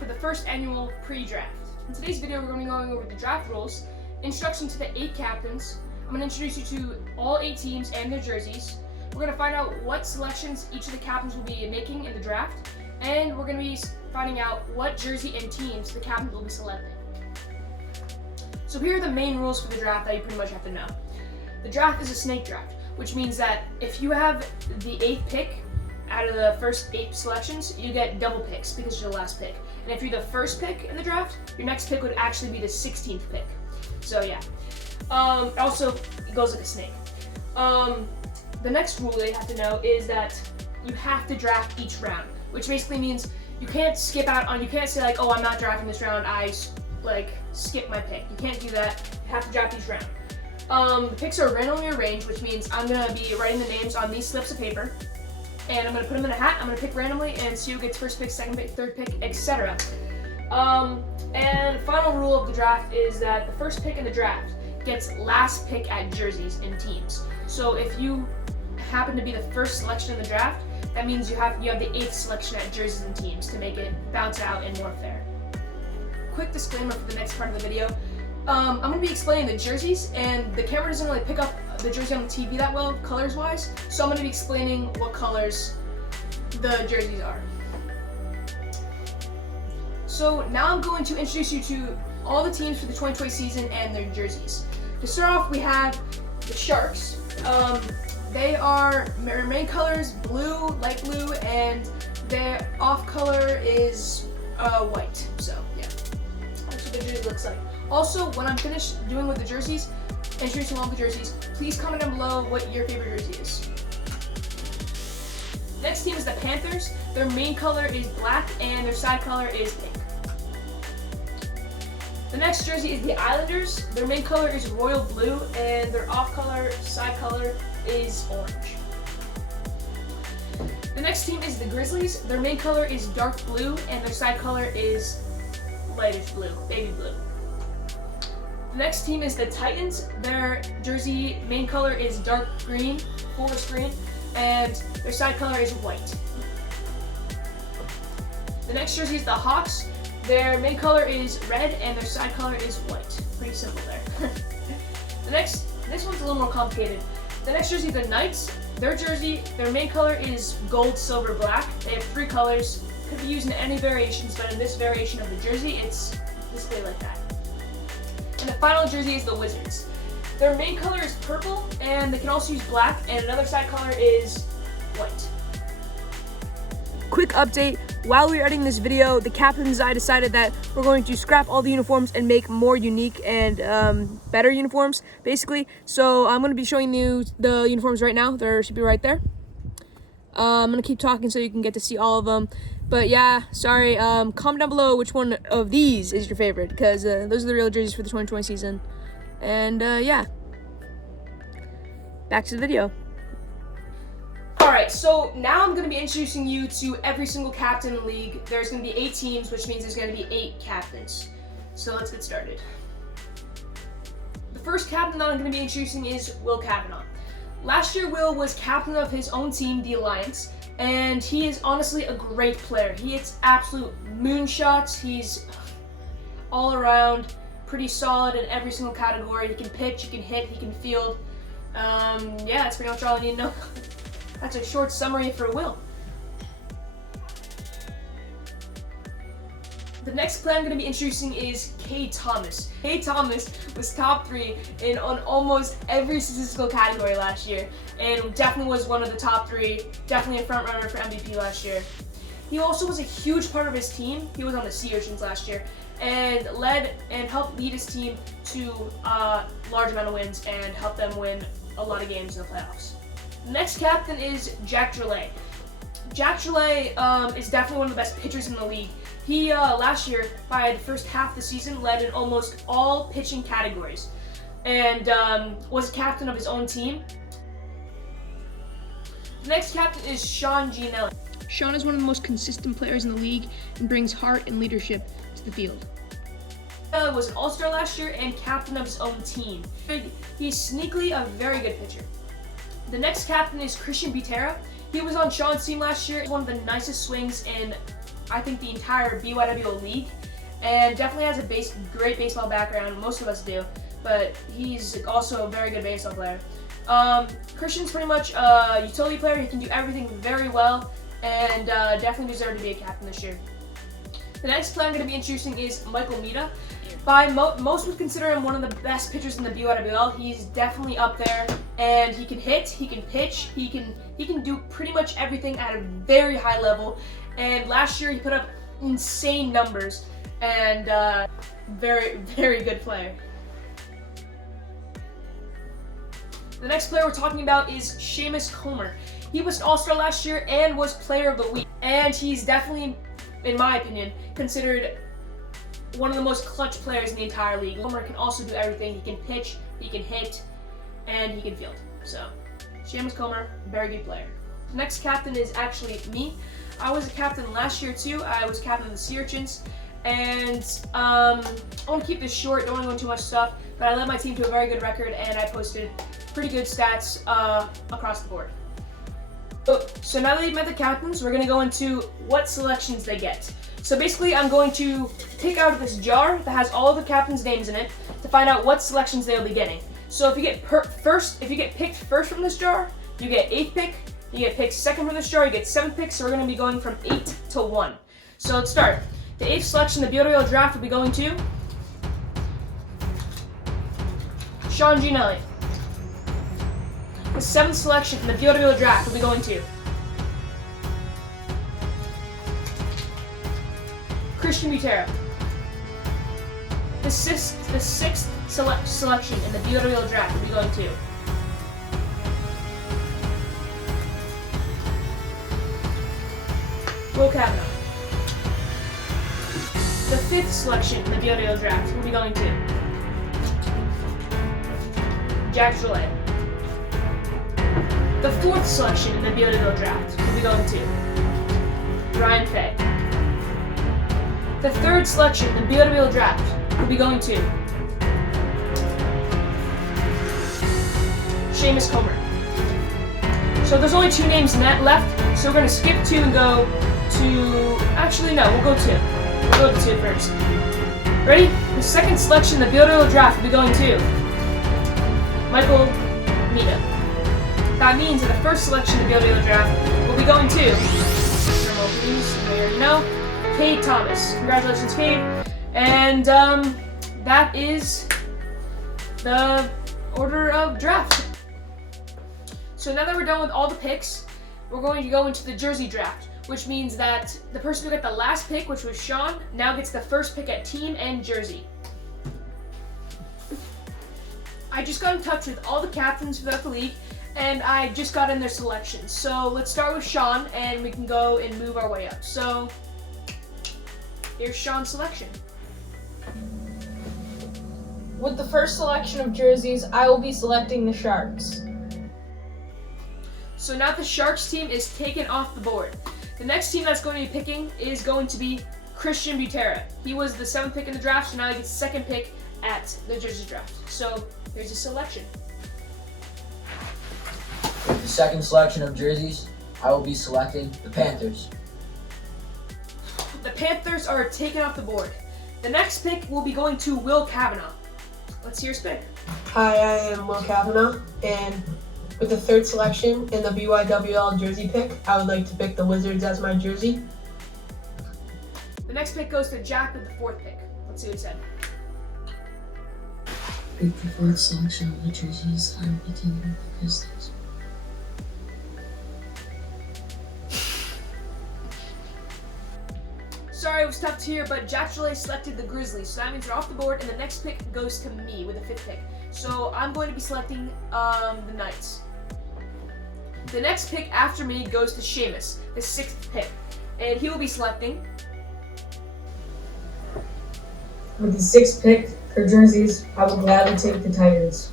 for the first annual pre-draft. In today's video, we're going to be going over the draft rules, introduction to the 8 captains. I'm going to introduce you to all 8 teams and their jerseys. We're going to find out what selections each of the captains will be making in the draft, and we're going to be finding out what jersey and teams the captains will be selecting. So here are the main rules for the draft that you pretty much have to know. The draft is a snake draft, which means that if you have the 8th pick out of the first 8 selections, you get double picks because you're the last pick. And if you're the first pick in the draft, your next pick would actually be the 16th pick. So yeah. Also, it goes like a snake. The next rule that you have to know is that you have to draft each round, which basically means you can't skip out on, you can't say like, oh, I'm not drafting this round, I skip my pick. You can't do that. You have to draft each round. The picks are randomly arranged, which means I'm going to be writing the names on these slips of paper, and I'm going to put them in a hat. I'm going to pick randomly and see who gets first pick, second pick, third pick, etc. And the final rule of the draft is that the first pick in the draft gets last pick at jerseys and teams. So if you happen to be the first selection in the draft, that means you have the 8th selection at jerseys and teams to make it bounce out and more fair. Quick disclaimer for the next part of the video. I'm going to be explaining the jerseys, and the camera doesn't really pick up the jersey on the TV that well, colors-wise, so I'm going to be explaining what colors the jerseys are. So now I'm going to introduce you to all the teams for the 2020 season and their jerseys. To start off, we have the Sharks. Their main color is blue, light blue, and their off color is white. So yeah, that's what the jersey looks like. Also, when I'm finished doing with the jerseys, introducing all the jerseys, please comment down below what your favorite jersey is. Next team is the Panthers. Their main color is black and their side color is pink. The next jersey is the Islanders. Their main color is royal blue and their off color, side color is orange. The next team is the Grizzlies. Their main color is dark blue and their side color is lightish blue, baby blue. The next team is the Titans. Their jersey main color is dark green, forest green, and their side color is white. The next jersey is the Hawks. Their main color is red and their side color is white. Pretty simple there. This one's a little more complicated. The next jersey is the Knights. Their main color is gold, silver, black. They have 3 colors. Could be used in any variations, but in this variation of the jersey, it's displayed like that. And the final jersey is the Wizards. Their main color is purple, and they can also use black, and another side color is white. Quick update, while we were editing this video, the captains and I decided that we're going to scrap all the uniforms and make more unique and better uniforms, basically. So I'm going to be showing you the uniforms right now. They should be right there. I'm going to keep talking so you can get to see all of them. But yeah, sorry, comment down below which one of these is your favorite, because those are the real jerseys for the 2020 season. And yeah, back to the video. Alright, so now I'm going to be introducing you to every single captain in the league. There's going to be 8 teams, which means there's going to be 8 captains. So let's get started. The first captain that I'm going to be introducing is Will Cavanaugh. Last year, Will was captain of his own team, the Alliance, and he is honestly a great player. He hits absolute moonshots. He's all around pretty solid in every single category. He can pitch, he can hit, he can field. Yeah, that's pretty much all I need to know. That's a short summary for Will. The next player I'm going to be introducing is Cade Thomas. Cade Thomas was top 3 on almost every statistical category last year, and definitely was one of the top 3, definitely a front runner for MVP last year. He also was a huge part of his team. He was on the Sea Urchins last year, and helped lead his team to a large amount of wins and helped them win a lot of games in the playoffs. The next captain is Jack Drelay. Jack Drelay is definitely one of the best pitchers in the league. He, last year, by the first half of the season, led in almost all pitching categories and was captain of his own team. The next captain is Sean Gianelli. Sean is one of the most consistent players in the league and brings heart and leadership to the field. He was an all-star last year and captain of his own team. He's sneakily a very good pitcher. The next captain is Christian Butera. He was on Sean's team last year. One of the nicest swings in I think, the entire BYWL league, and definitely has a great baseball background. Most of us do, but he's also a very good baseball player. Christian's pretty much a utility player. He can do everything very well, and definitely deserves to be a captain this year. The next player I'm going to be introducing is Michael Mita. Most would consider him one of the best pitchers in the BYWL. He's definitely up there, and he can hit, he can pitch, he can do pretty much everything at a very high level. And last year he put up insane numbers, and very, very good player. The next player we're talking about is Seamus Comer. He was an All-Star last year and was Player of the Week, and he's definitely, in my opinion, considered one of the most clutch players in the entire league. Comer can also do everything. He can pitch, he can hit, and he can field. So, Seamus Comer, very good player. The next captain is actually me. I was a captain last year too. I was captain of the Sea Urchins, and I want to keep this short, don't want to go into too much stuff, but I led my team to a very good record, and I posted pretty good stats across the board. So now that you've met the captains, we're going to go into what selections they get. So basically, I'm going to pick out of this jar that has all of the captains' names in it to find out what selections they'll be getting. So if you get picked first from this jar, you get 8th pick. You get picked second from this jar, you get 7th pick. So we're going to be going from 8 to 1. So let's start. The 8th selection in the BYWL draft will be going to Sean Gianelli. The 7th selection in the BYWL draft will be going to Christian Butera. The 6th selection in the BYWL draft will be going to Will Kavanaugh. The 5th selection in the BYWL draft will be going to Jack Gillet. The 4th selection in the BYWL draft will be going to Ryan Fay. The 3rd selection in the BYWL draft will be going to Seamus Comer. So there's only 2 names left, so we're going to skip 2 and go to... Actually, no, we'll go 2. We'll go to 2 first. Ready? The 2nd selection in the BYWL draft will be going to Michael Mita. That means that the 1st selection in the BYWL draft will be going to, please, you already know, Cade Thomas. Congratulations, Cade. And that is the order of draft. So now that we're done with all the picks, we're going to go into the jersey draft, which means that the person who got the last pick, which was Sean, now gets the first pick at team and jersey. I just got in touch with all the captains throughout the league, and I just got in their selections. So let's start with Sean, and we can go and move our way up. So here's Sean's selection. With the first selection of jerseys, I will be selecting the Sharks. So now the Sharks team is taken off the board. The next team that's going to be picking is going to be Christian Butera. He was the 7th pick in the draft, so now he gets the 2nd pick at the jersey draft. So here's his selection. With the 2nd selection of jerseys, I will be selecting the Panthers. The Panthers are taken off the board. The next pick will be going to Will Kavanaugh. Let's hear his pick. Hi, I am Will Kavanaugh, and with the 3rd selection in the BYWL jersey pick, I would like to pick the Wizards as my jersey. The next pick goes to Jack with the 4th pick. Let's see what he said. With the 4th selection of the jerseys, I will be taking the Pistons. Sorry, it was tough to hear, but Jack Gillet selected the Grizzlies, so that means they're off the board, and the next pick goes to me with the 5th pick. So I'm going to be selecting the Knights. The next pick after me goes to Seamus, the 6th pick, and he will be selecting. With the 6th pick for jerseys, I will gladly take the Titans.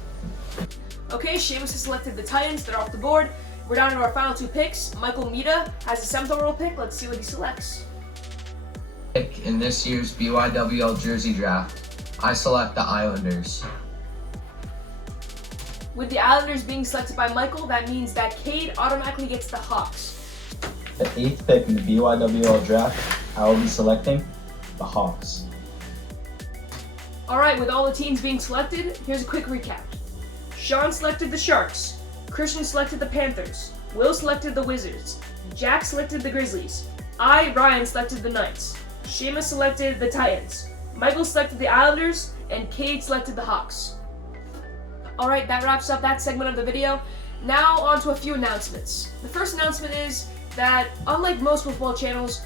Okay, Seamus has selected the Titans. They're off the board. We're down to our final 2 picks. Michael Mita has the 7th overall pick. Let's see what he selects. In this year's BYWL jersey draft, I select the Islanders. With the Islanders being selected by Michael, that means that Cade automatically gets the Hawks. The 8th pick in the BYWL draft, I will be selecting the Hawks. Alright, with all the teams being selected, here's a quick recap. Sean selected the Sharks, Christian selected the Panthers, Will selected the Wizards, Jack selected the Grizzlies, Ryan selected the Knights, Seamus selected the Titans, Michael selected the Islanders, and Cade selected the Hawks. Alright, that wraps up that segment of the video. Now on to a few announcements. The first announcement is that, unlike most football channels,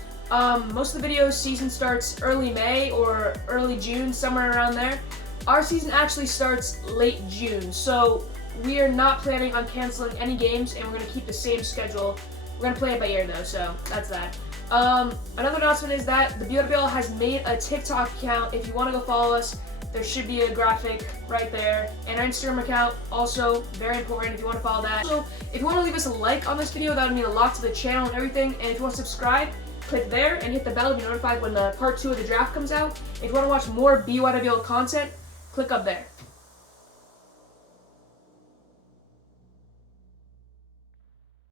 most of the videos season starts early May or early June, somewhere around there. Our season actually starts late June, so we are not planning on canceling any games, and we're going to keep the same schedule. We're going to play it by ear though, so that's that. Another announcement is that the BYWL has made a TikTok account. If you want to go follow us, there should be a graphic right there. And our Instagram account, also very important if you want to follow that. So if you want to leave us a like on this video, that would mean a lot to the channel and everything. And if you want to subscribe, click there and hit the bell to be notified when part 2 of the draft comes out. If you want to watch more BYWL content, click up there.